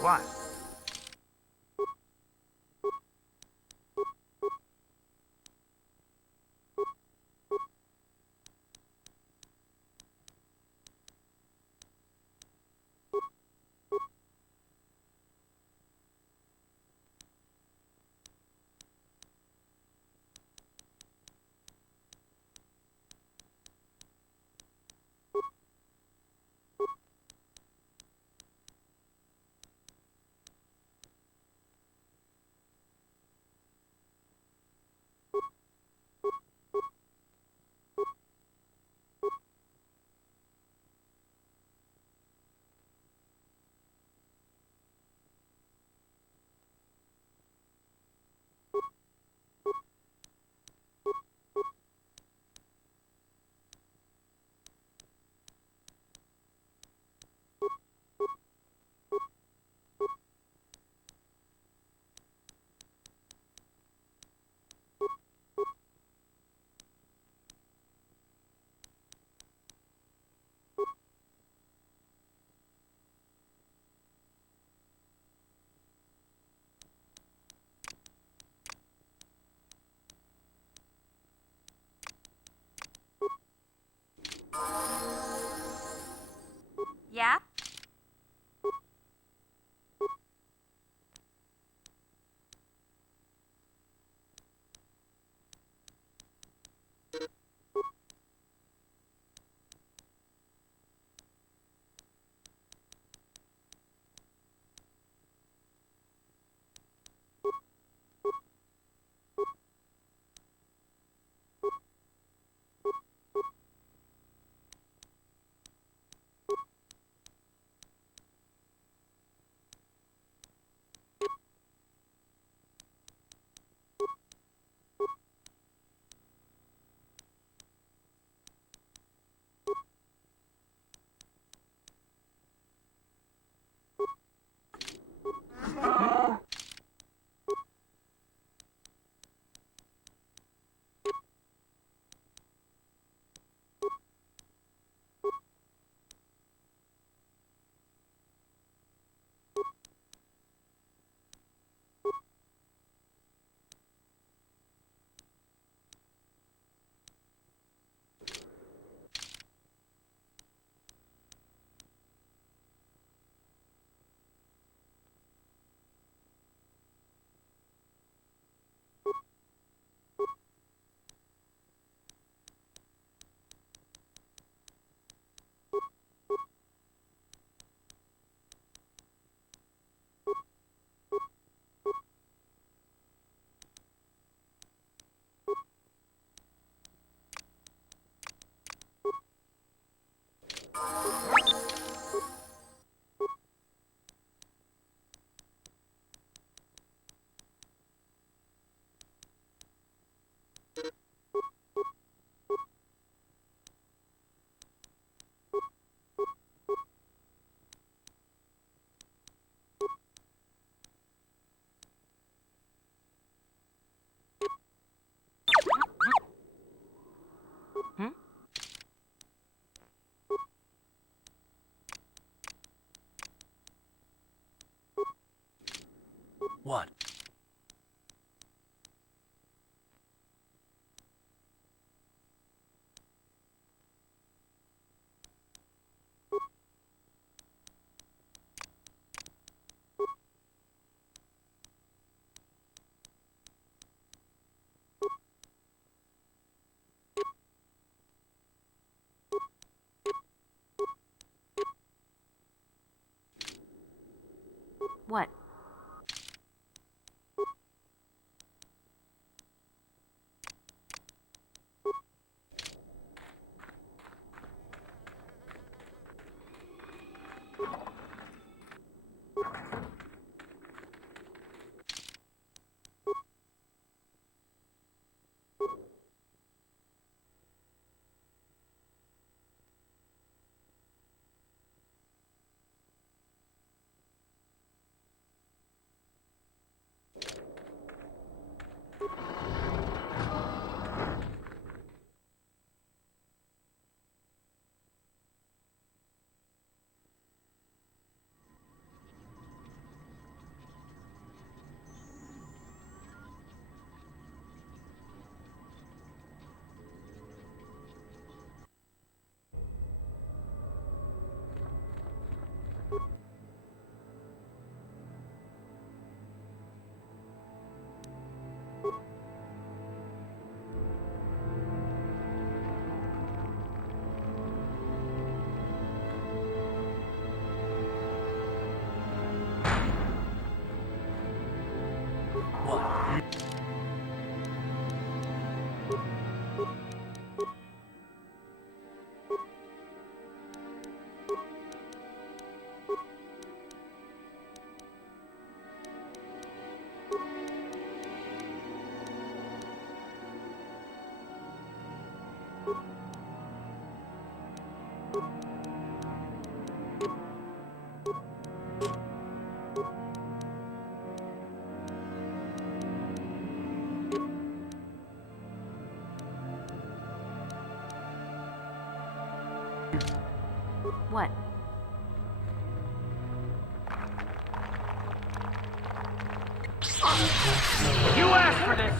What? Yeah? Hmm? What? What? What? You asked for this!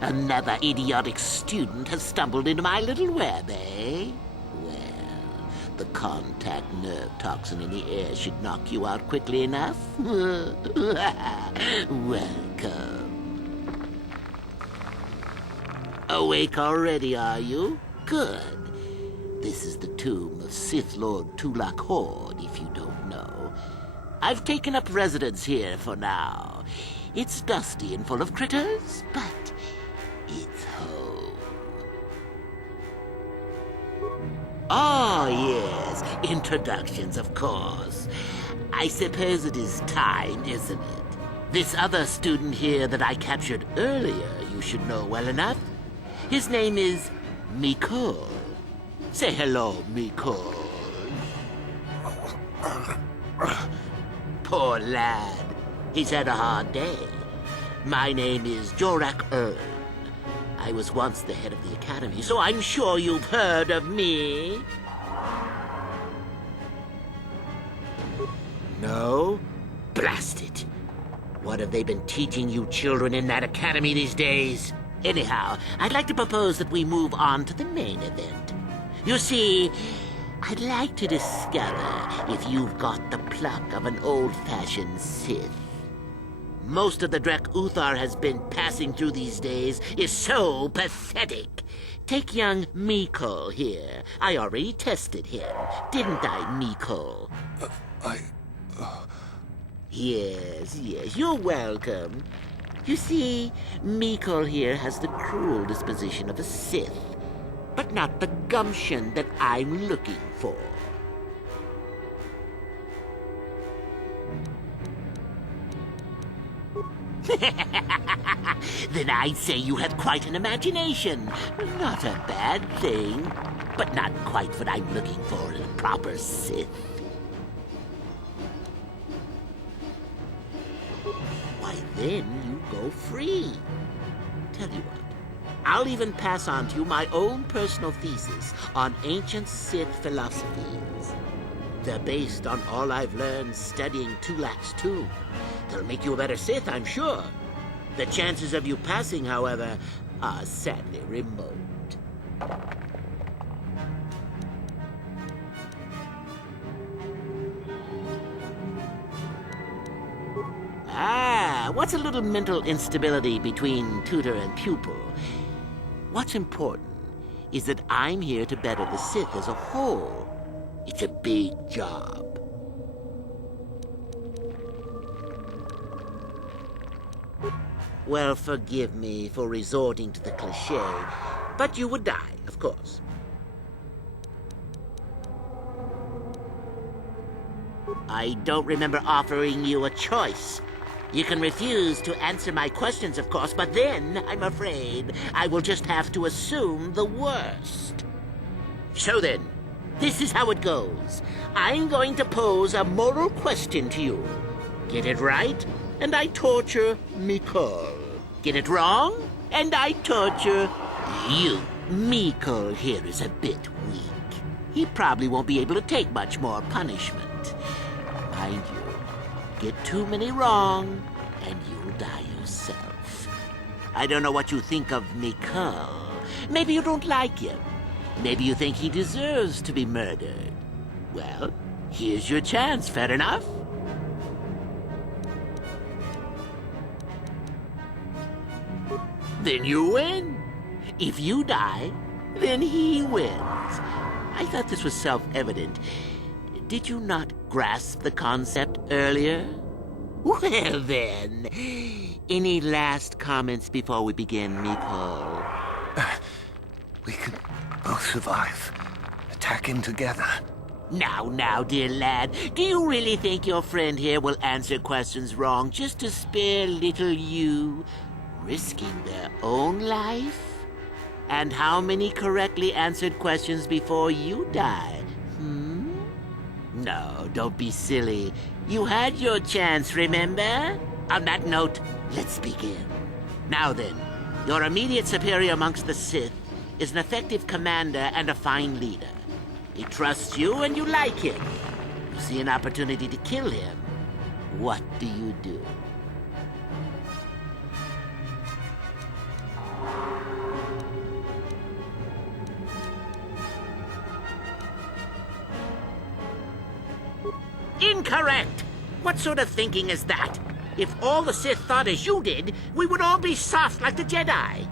Another idiotic student has stumbled into my little web, eh? Well, the contact nerve toxin in the air should knock you out quickly enough. Welcome. Awake already, are you? Good. This is the tomb of Sith Lord Tulak Horde, if you don't know. I've taken up residence here for now. It's dusty and full of critters, but it's home. Oh, yes, introductions, of course. I suppose it is time, isn't it? This other student here that I captured earlier, you should know well enough. His name is Mikol. Say hello, Mikol. Poor lad. He's had a hard day. My name is Jorak Ern. I was once the head of the academy, so I'm sure you've heard of me. No? Blast it. What have they been teaching you children in that academy these days? Anyhow, I'd like to propose that we move on to the main event. You see, I'd like to discover if you've got the pluck of an old-fashioned Sith. most of the Drek Uthar has been passing through these days is so pathetic. Take young Mikol here. I already tested him, didn't I, Mikol? Yes, you're welcome. You see, Mikol here has the cruel disposition of a Sith, but not the gumption that I'm looking for. Then I'd say you have quite an imagination. Not a bad thing, but not quite what I'm looking for in a proper Sith. Why, then you go free. Tell you what, I'll even pass on to you my own personal thesis on ancient Sith philosophies. They're based on all I've learned studying Tulax 2. They'll make you a better Sith, I'm sure. The chances of you passing, however, are sadly remote. What's a little mental instability between tutor and pupil? What's important is that I'm here to better the Sith as a whole. It's a big job. Well, forgive me for resorting to the cliché, but you would die, of course. I don't remember offering you a choice. You can refuse to answer my questions, of course, but then, I'm afraid, I will just have to assume the worst. So then, this is how it goes. I'm going to pose a moral question to you. Get it right, and I torture Mikol. Get it wrong, and I torture you. Mikol here is a bit weak. He probably won't be able to take much more punishment. Mind you, get too many wrong, and you'll die yourself. I don't know what you think of Mikol. Maybe you don't like him. Maybe you think he deserves to be murdered. Well, here's your chance, fair enough? Then you win. If you die, then he wins. I thought this was self-evident. Did you not grasp the concept earlier? Well then, any last comments before we begin, Mikol? We can both survive. Attacking together. Now, dear lad, do you really think your friend here will answer questions wrong just to spare little you, risking their own life? And how many correctly answered questions before you die? No, don't be silly. You had your chance, remember? On that note, let's begin. Now then, your immediate superior amongst the Sith is an effective commander and a fine leader. He trusts you and you like him. You see an opportunity to kill him. What do you do? Incorrect! What sort of thinking is that? If all the Sith thought as you did, we would all be soft like the Jedi.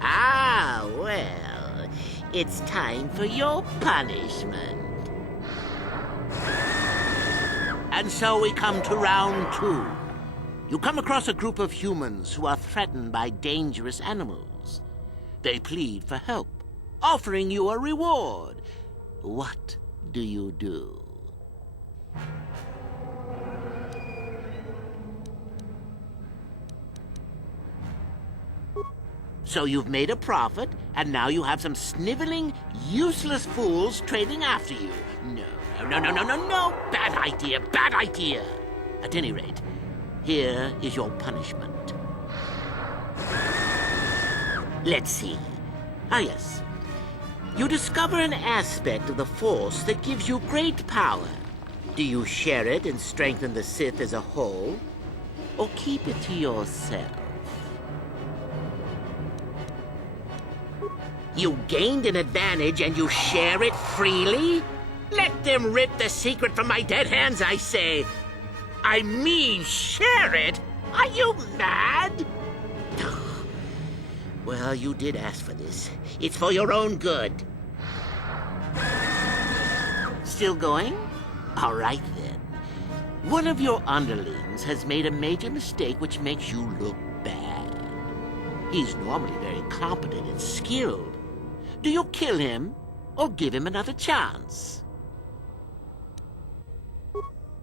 Well, it's time for your punishment. And so we come to round 2. You come across a group of humans who are threatened by dangerous animals. They plead for help, offering you a reward. What do you do? So you've made a profit, and now you have some sniveling, useless fools trading after you. No. Bad idea. At any rate, here is your punishment. Let's see. Yes. You discover an aspect of the Force that gives you great power. Do you share it and strengthen the Sith as a whole, or keep it to yourself? You gained an advantage and you share it freely? Let them rip the secret from my dead hands, I say. I mean, share it? Are you mad? Well, you did ask for this. It's for your own good. Still going? All right, then. One of your underlings has made a major mistake which makes you look bad. He's normally very competent and skilled. Do you kill him or give him another chance?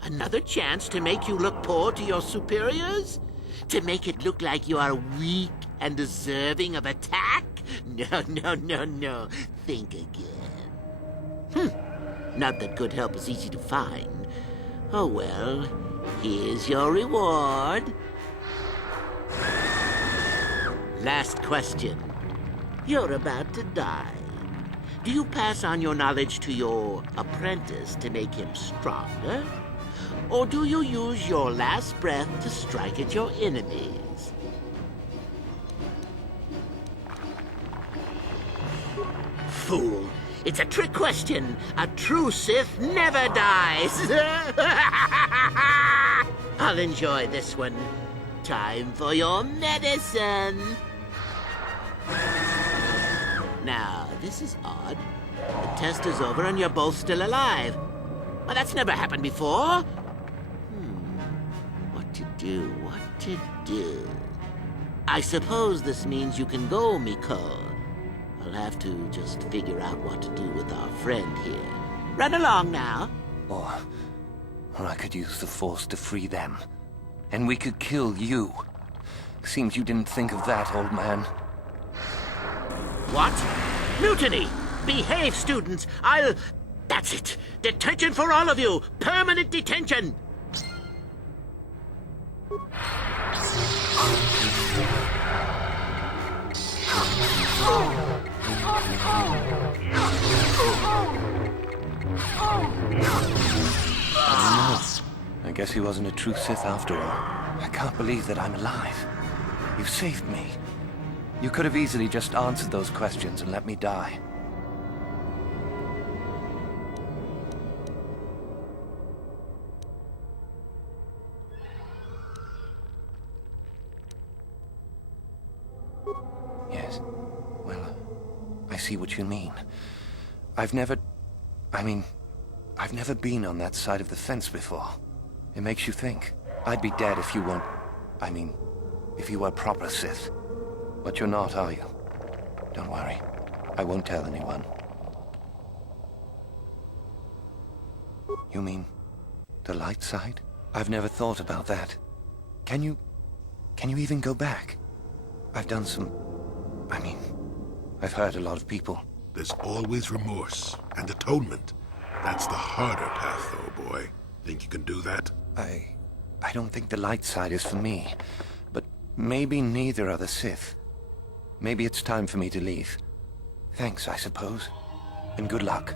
Another chance to make you look poor to your superiors? To make it look like you are weak and deserving of attack? No. Think again. Not that good help is easy to find. Oh well, here's your reward. Last question. You're about to die. Do you pass on your knowledge to your apprentice to make him stronger? Or do you use your last breath to strike at your enemies? Fool! It's a trick question. A true Sith never dies. I'll enjoy this one. Time for your medicine. Now, this is odd. The test is over and you're both still alive. Well, that's never happened before. What to do? I suppose this means you can go, Miko. I'll have to just figure out what to do with our friend here. Run along now. Or I could use the Force to free them. And we could kill you. Seems you didn't think of that, old man. What? Mutiny! Behave, students! That's it! Detention for all of you! Permanent detention! I guess he wasn't a true Sith after all. I can't believe that I'm alive. You've saved me. You could have easily just answered those questions and let me die. Yes. Well, I see what you mean. I've never been on that side of the fence before. It makes you think. I'd be dead if you weren't... if you were proper Sith. But you're not, are you? Don't worry. I won't tell anyone. You mean the light side? I've never thought about that. Can you even go back? I've done some... I've hurt a lot of people. There's always remorse and atonement. That's the harder path, though, boy. Think you can do that? I don't think the light side is for me. But maybe neither are the Sith. Maybe it's time for me to leave. Thanks, I suppose. And good luck.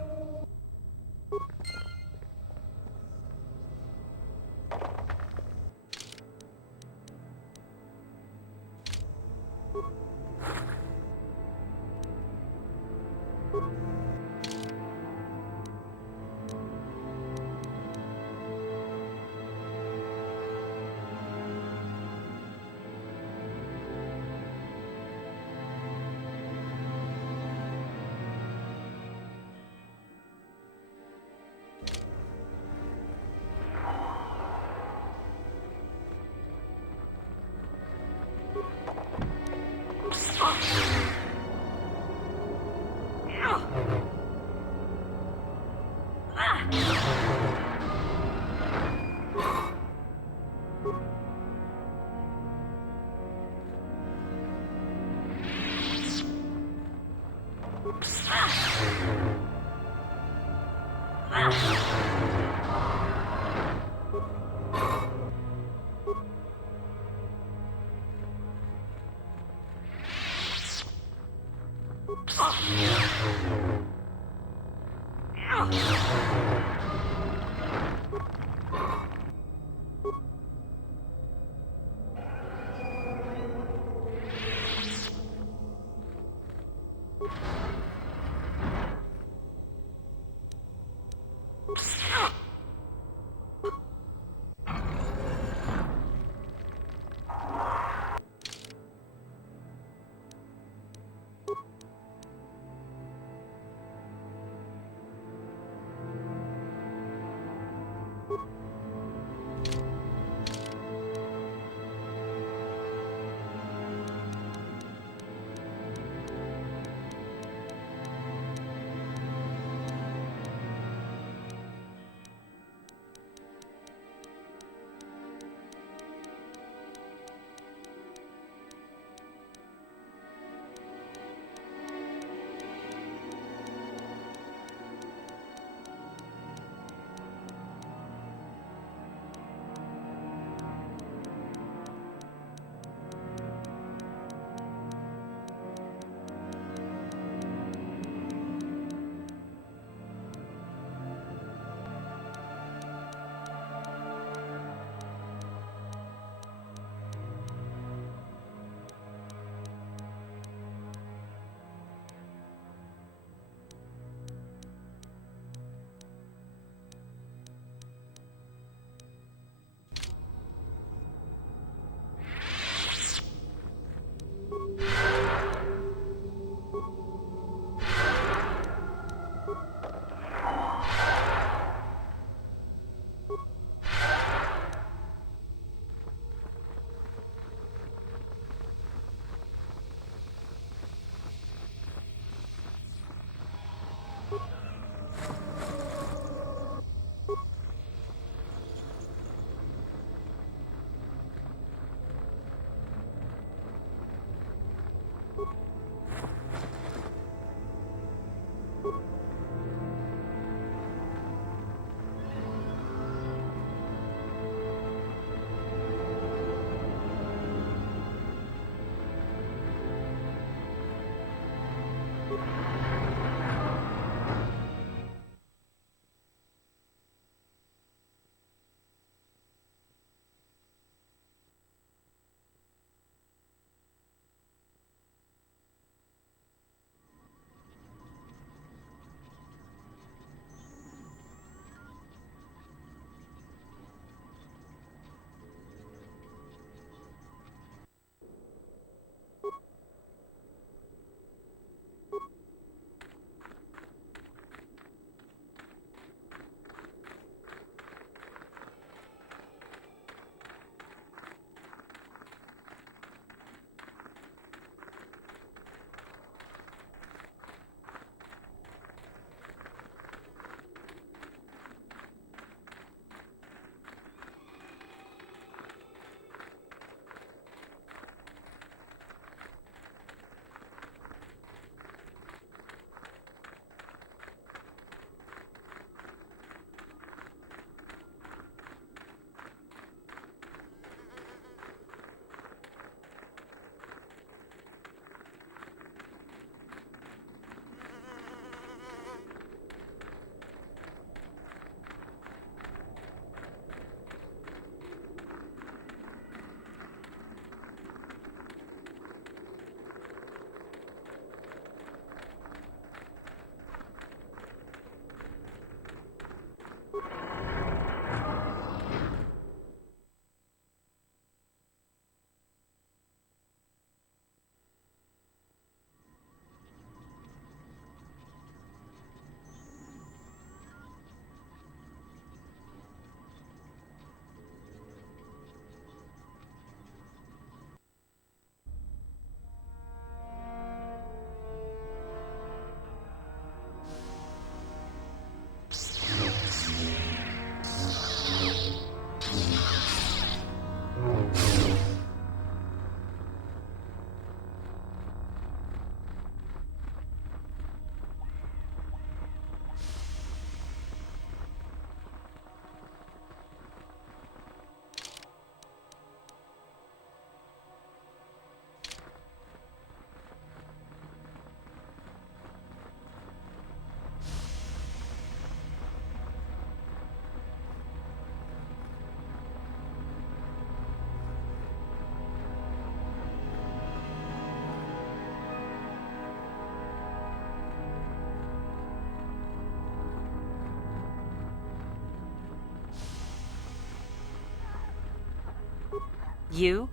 You?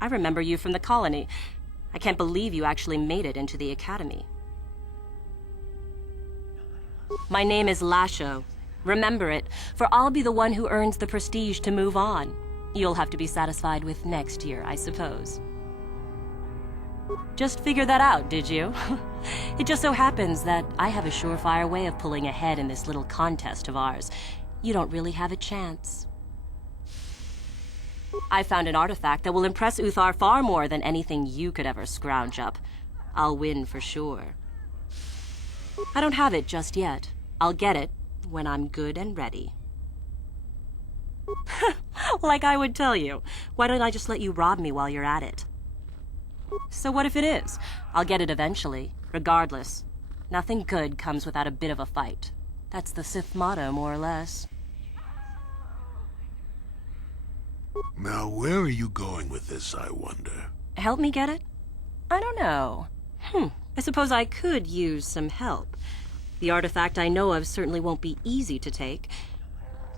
I remember you from the colony. I can't believe you actually made it into the academy. My name is Lasho. Remember it, for I'll be the one who earns the prestige to move on. You'll have to be satisfied with next year, I suppose. Just figured that out, did you? It just so happens that I have a surefire way of pulling ahead in this little contest of ours. You don't really have a chance. I found an artifact that will impress Uthar far more than anything you could ever scrounge up. I'll win for sure. I don't have it just yet. I'll get it when I'm good and ready. Like I would tell you. Why don't I just let you rob me while you're at it? So what if it is? I'll get it eventually, regardless. Nothing good comes without a bit of a fight. That's the Sith motto, more or less. Now, where are you going with this, I wonder? Help me get it? I don't know. I suppose I could use some help. The artifact I know of certainly won't be easy to take.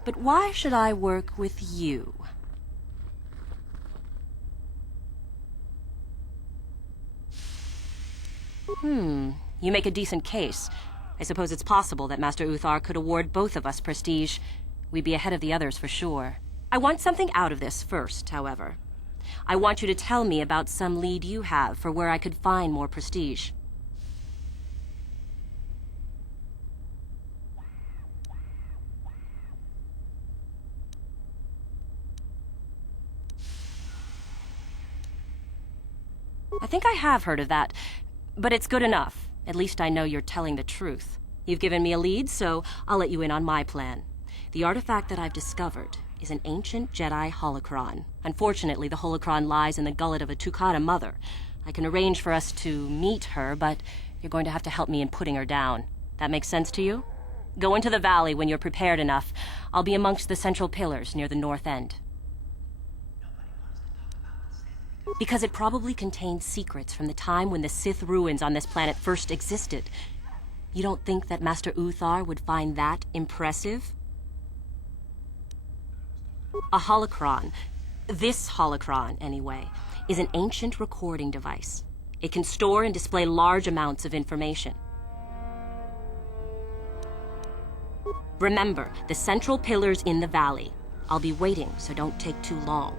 But why should I work with you? You make a decent case. I suppose it's possible that Master Uthar could award both of us prestige. We'd be ahead of the others for sure. I want something out of this first, however. I want you to tell me about some lead you have for where I could find more prestige. I think I have heard of that, but it's good enough. At least I know you're telling the truth. You've given me a lead, so I'll let you in on my plan. The artifact that I've discovered is an ancient Jedi holocron. Unfortunately, the holocron lies in the gullet of a Tukata mother. I can arrange for us to meet her, but you're going to have to help me in putting her down. That makes sense to you? Go into the valley when you're prepared enough. I'll be amongst the central pillars near the north end. Because it probably contains secrets from the time when the Sith ruins on this planet first existed. You don't think that Master Uthar would find that impressive? A holocron, this holocron anyway, is an ancient recording device. It can store and display large amounts of information. Remember, the central pillar's in the valley. I'll be waiting, so don't take too long.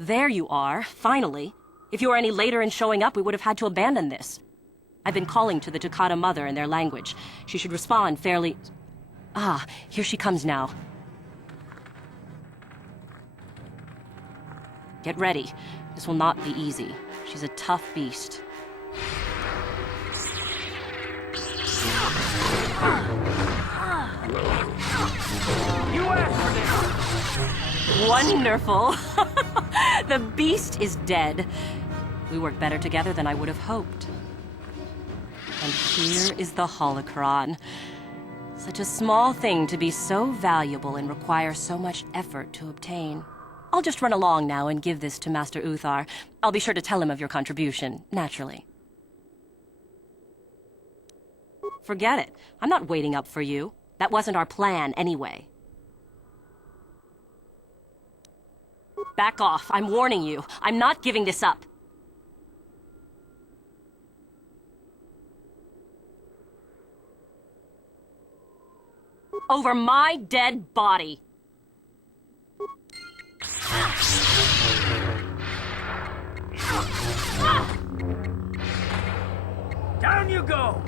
There you are, finally. If you were any later in showing up, we would have had to abandon this. I've been calling to the Takata mother in their language. She should respond fairly... Ah, here she comes now. Get ready. This will not be easy. She's a tough beast. You asked for this! Wonderful! The beast is dead. We work better together than I would have hoped. And here is the holocron. Such a small thing to be so valuable and require so much effort to obtain. I'll just run along now and give this to Master Uthar. I'll be sure to tell him of your contribution, naturally. Forget it. I'm not waiting up for you. That wasn't our plan, anyway. Back off. I'm warning you. I'm not giving this up. Over my dead body. Down you go!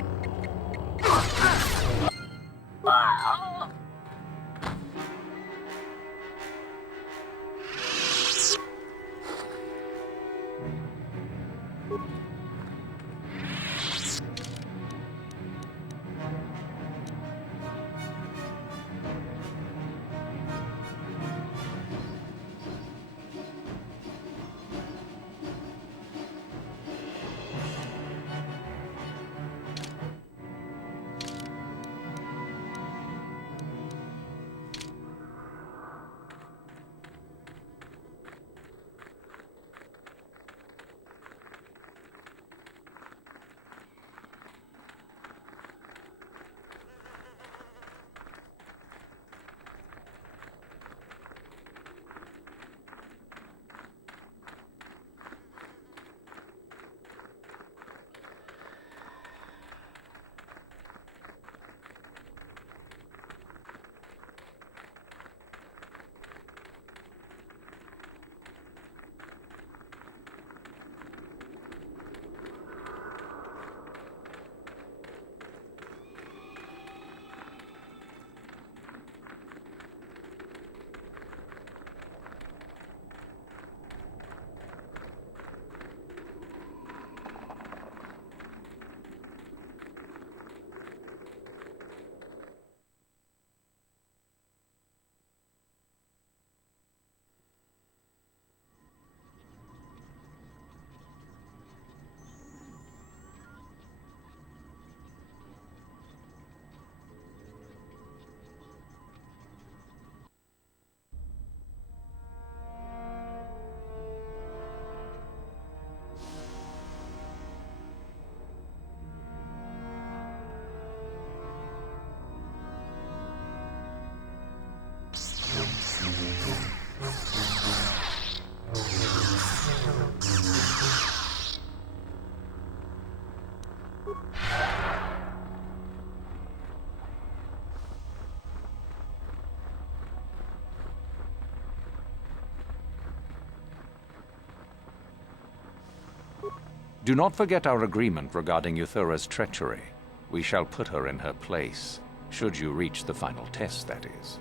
Do not forget our agreement regarding Euthura's treachery. We shall put her in her place, should you reach the final test, that is.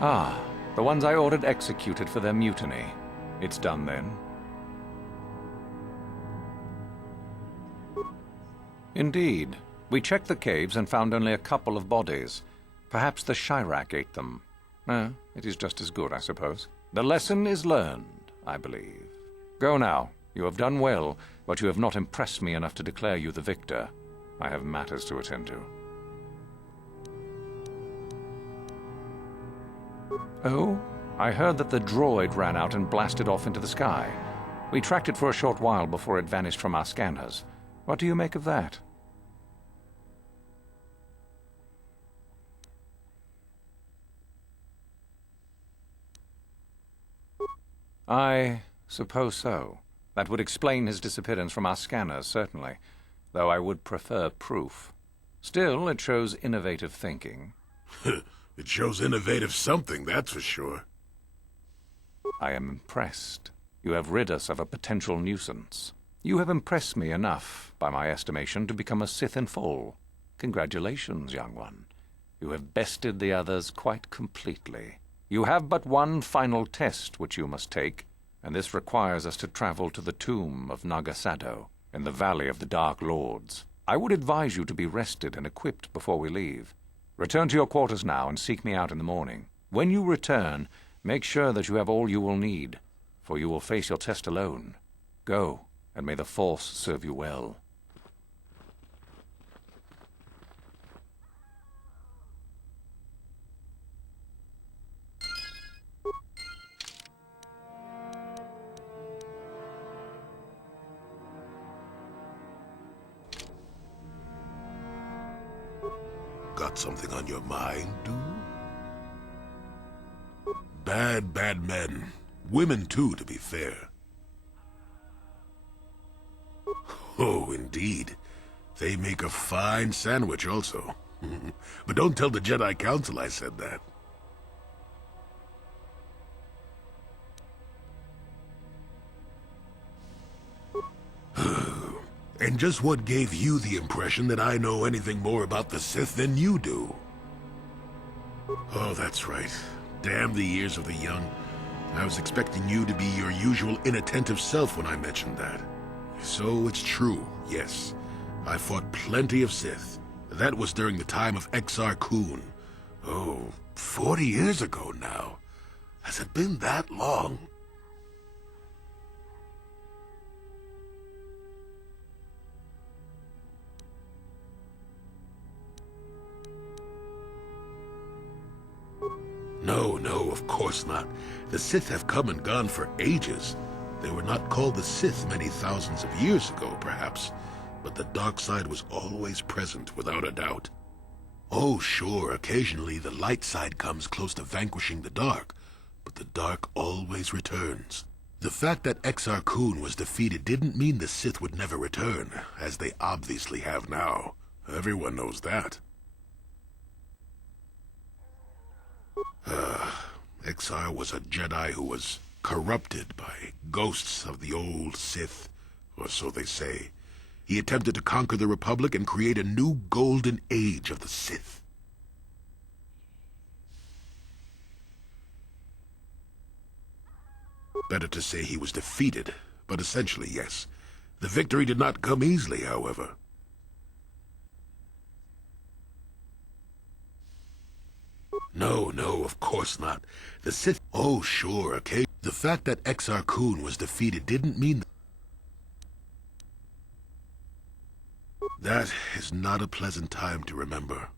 Ah, the ones I ordered executed for their mutiny. It's done then. Indeed. We checked the caves and found only a couple of bodies. Perhaps the Chirac ate them. It is just as good, I suppose. The lesson is learned, I believe. Go now. You have done well, but you have not impressed me enough to declare you the victor. I have matters to attend to. Oh? I heard that the droid ran out and blasted off into the sky. We tracked it for a short while before it vanished from our scanners. What do you make of that? I suppose so. That would explain his disappearance from our scanners, certainly, though I would prefer proof. Still, it shows innovative thinking. It shows innovative something, that's for sure. I am impressed. You have rid us of a potential nuisance. You have impressed me enough, by my estimation, to become a Sith in full. Congratulations, young one. You have bested the others quite completely. You have but one final test which you must take, and this requires us to travel to the tomb of Nagasado, in the Valley of the Dark Lords. I would advise you to be rested and equipped before we leave. Return to your quarters now and seek me out in the morning. When you return, make sure that you have all you will need, for you will face your test alone. Go, and may the Force serve you well. Got something on your mind, dude? Bad men. Women, too, to be fair. Oh, indeed. They make a fine sandwich, also. But don't tell the Jedi Council I said that. And just what gave you the impression that I know anything more about the Sith than you do? Oh, that's right. Damn the ears of the young. I was expecting you to be your usual inattentive self when I mentioned that. So it's true, yes. I fought plenty of Sith. That was during the time of Exar Kun. Oh, 40 years ago now. Has it been that long? No, of course not. The Sith have come and gone for ages. They were not called the Sith many thousands of years ago, perhaps, but the dark side was always present, without a doubt. Oh, sure, occasionally the light side comes close to vanquishing the dark, but the dark always returns. The fact that Exar Kun was defeated didn't mean the Sith would never return, as they obviously have now. Everyone knows that. Exar was a Jedi who was corrupted by ghosts of the old Sith, or so they say. He attempted to conquer the Republic and create a new golden age of the Sith. Better to say he was defeated, but essentially, yes. The victory did not come easily, however. No, of course not. The Sith... Oh, sure, okay. The fact that Exar Kun was defeated didn't mean... That is not a pleasant time to remember.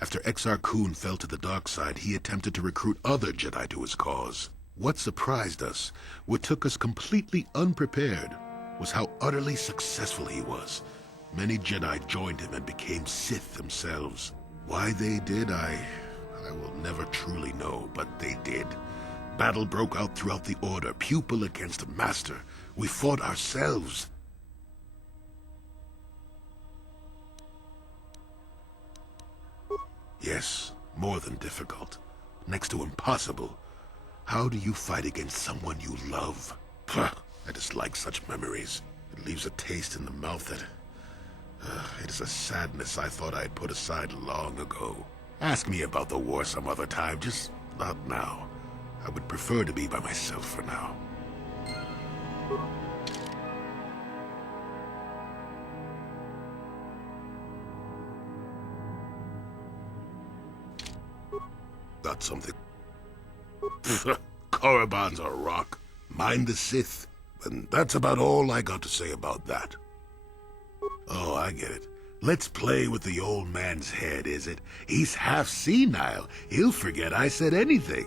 After Exar Kun fell to the dark side, he attempted to recruit other Jedi to his cause. What surprised us, what took us completely unprepared, was how utterly successful he was. Many Jedi joined him and became Sith themselves. Why they did, I will never truly know, but they did. Battle broke out throughout the Order, pupil against master. We fought ourselves. Yes, more than difficult. Next to impossible. How do you fight against someone you love? Pah, I dislike such memories. It leaves a taste in the mouth that... it is a sadness I thought I'd put aside long ago. Ask me about the war some other time, just not now. I would prefer to be by myself for now. Got something? Korriban's a rock. Mind the Sith. And that's about all I got to say about that. Oh, I get it. Let's play with the old man's head, is it? He's half senile. He'll forget I said anything.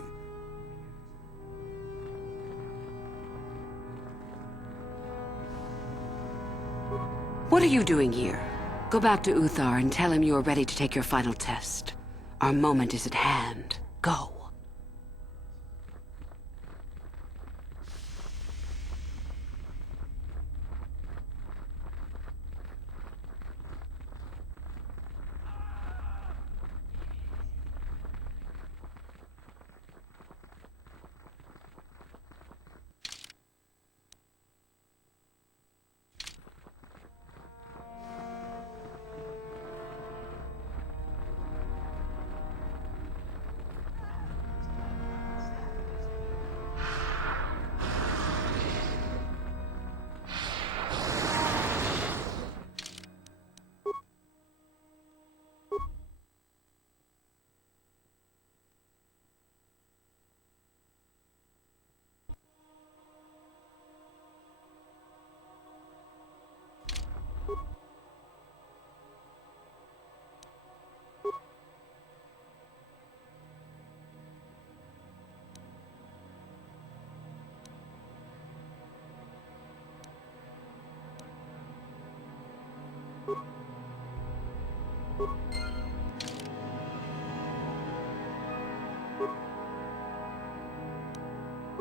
What are you doing here? Go back to Uthar and tell him you are ready to take your final test. Our moment is at hand. Go.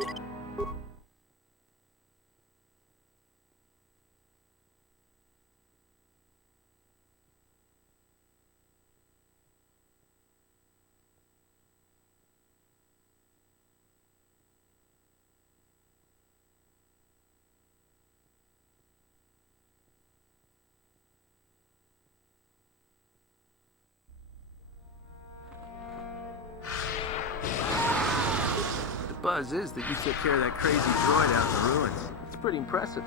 The buzz is that you took care of that crazy droid out in the ruins. It's pretty impressive.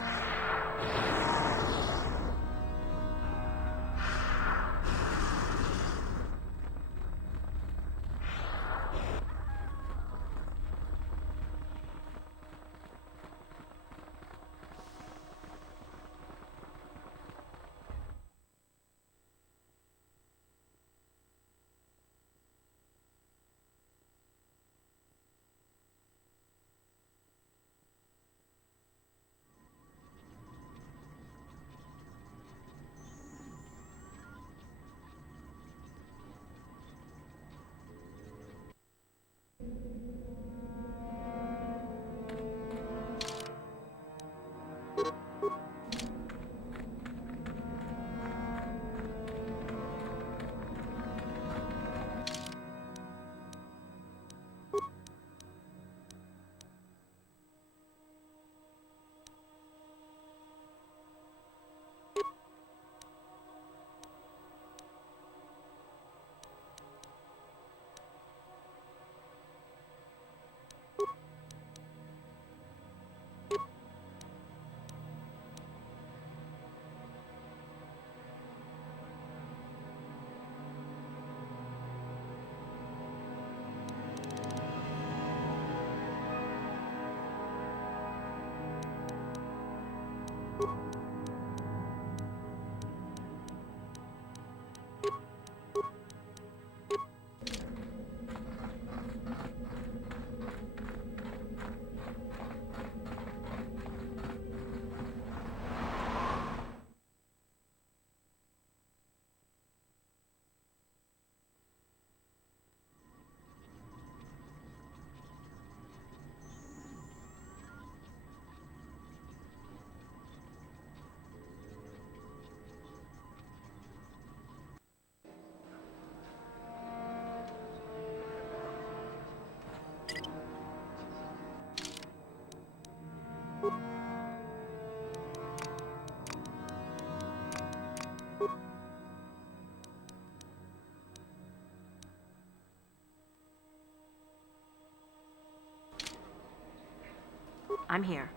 I'm here.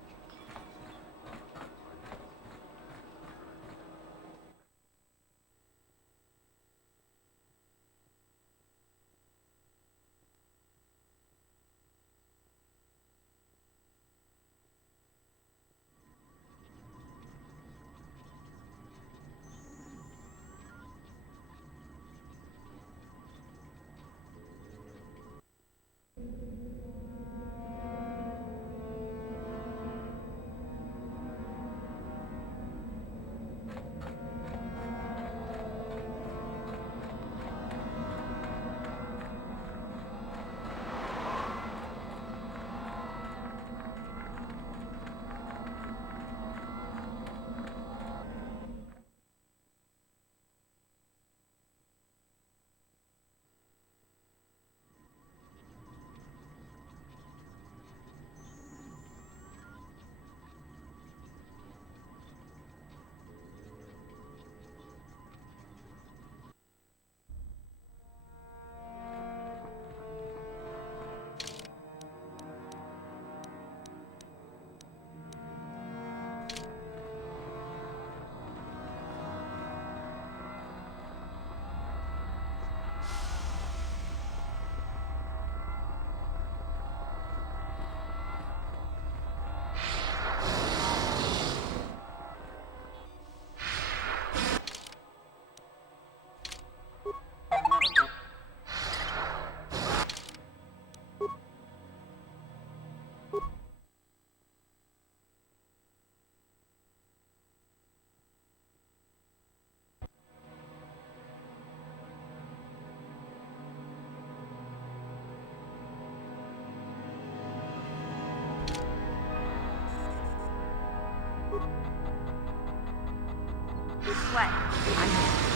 Skwatter, I'm here.